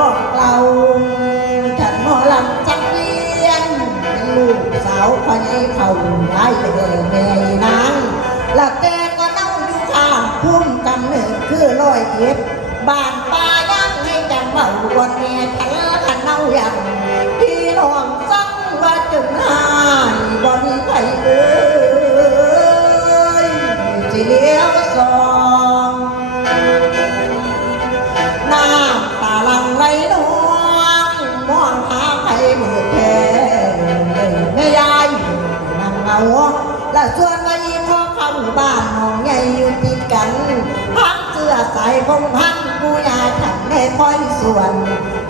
บอกเราฉันหมอลำจักเลียนเป็นลูกสาวพญายเขาได้เลยแม่นางและแต่ก็เน่าอยู่ข้างพุ่มกำเนิดคือร้อยเอ็ดบ้านป่ายังให้จำเบาวันแม่ฉันขันเน่าอย่างพี่น้องสังว่าจนหายบ่มีใครเอ้ยสิเลี้ยว นั่งเงาและส่วนมาอีพ่อเข้าบ้านน้องใหญ่อยู่ติดกันพักเสื้อใส่คงพันกูยาฉันในคอยส่วน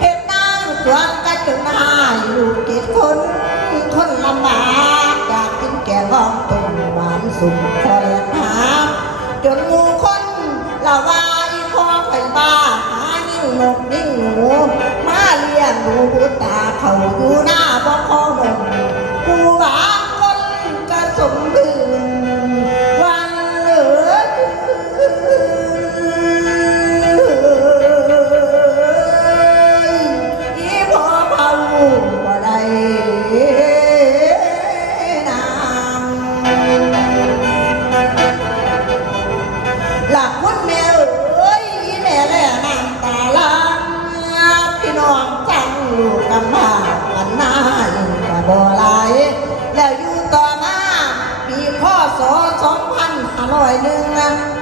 เห็นนางสวนกระจุนหาอยลูกกิดคนคนลำบากอยากกินแกงร้องตุ้มหวานสุกคอยหาจนหมูคนละว่าอีพ่อไปบ้าหานิ่งนกนิ่งหนูมาเลี้ยงหนูตาเขาอยู่หน้าบ่พอหม หลักคุณแม่เอ้ยแม่แล่น้ำตาลังพี่น้องจังลูกกำพร้ากันหน้าอยู่กับบ่หลายแล้วอยู่ต่อมาปีพ่อสอสองพันห้าร้อยหนึ่ง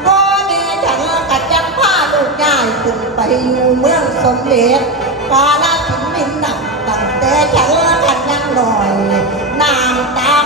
พ่อแม่ฉันกัดจับผ้าลูกย้ายขึ้นไปอยู่เมืองสมเด็จกาลสินธุ์มินหนักตั้งแต่ฉันกันยังหน่อยน้ำตา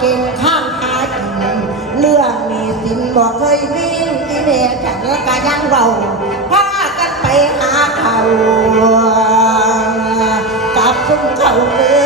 เก่งข้างหากินเรื่องมีสินบอกเคยวิ่งที่แม่ฉันก็ยังเบาพากันไปหาเขากับซุ้มเขาเลย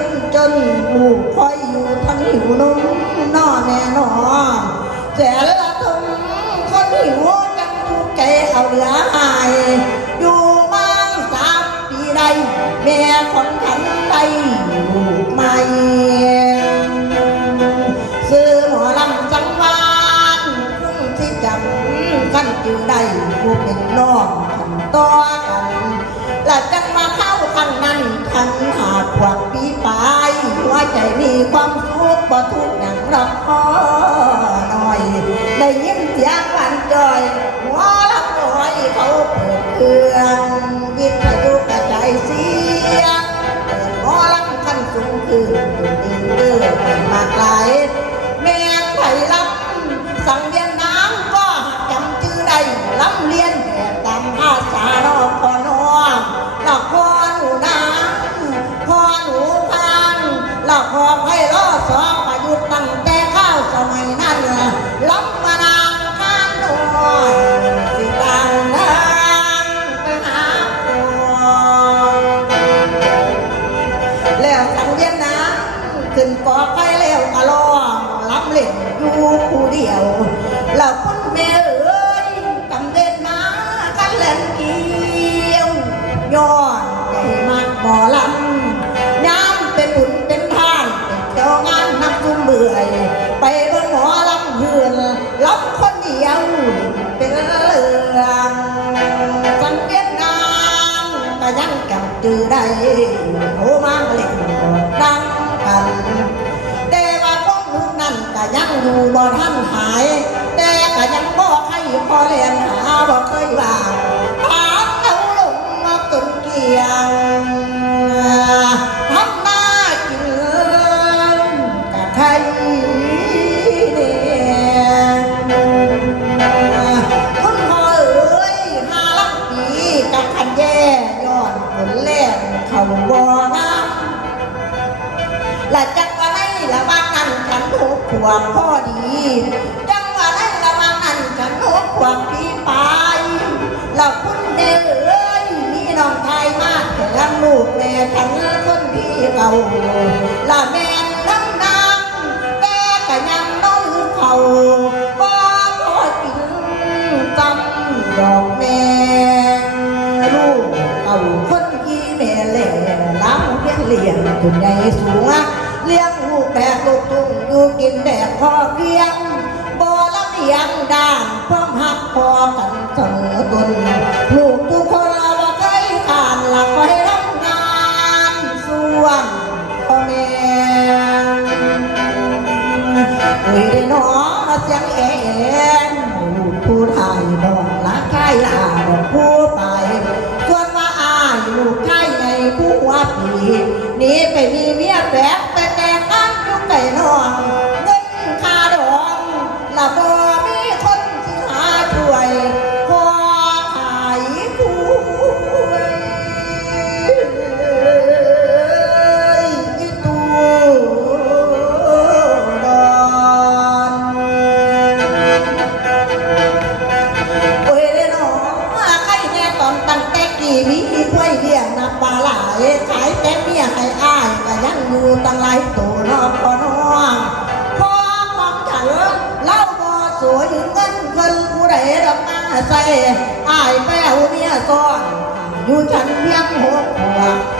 นจนลูกคอยอยู่ทั้งหิวนมนอแน่นอนแต่ละ ผู้เป็นน้องขันต่อกัน และจังมาเข้าขันนั้นทันหาดขวางปีปลายหัวใจมีความทุกข์บ่ทุกข์อย่างรักพอหน่อย ได้ยินเสียงหวานจอยหัวละหน่อยเขาเปิดเครื่อง จำจือได้โอมาเล่นดังกัน แต่ว่าควกลูกนั้นก็ยังอยู่บ่ทันหาย แต่ก็ยังบ่ใครพอเลียนหาบ่เคยว่า วบพอดี จังหวะไหนละบางนั้นฉันหกขวบปีไปแล้วคุณเด้อเอ้ยมีน้องชายมาแถมลูกแม่ฉันคนที่เก่าละแม่ทั้งนางแม่ก็ยังน้องเขาบ่พอกินจำดอกแม่ลูกเก่าคนที่แม่แหล่ล้างเพียงเลี้ยงจนใหญ่สูงอะเลี้ยงลูกแบบลูกทุ่ง กูกินแบบพอเพียงบ่ละเลียงด่างพร้อมหักพอกันเสมอตนลูกทุกคนละว่าเคยผ่านหลักไปทำงานส่วนพ่อแม่คุยได้หนอเสียงแอ ใส่อายไปเอาเมียซ้อนอยู่ฉันเพียงหกขว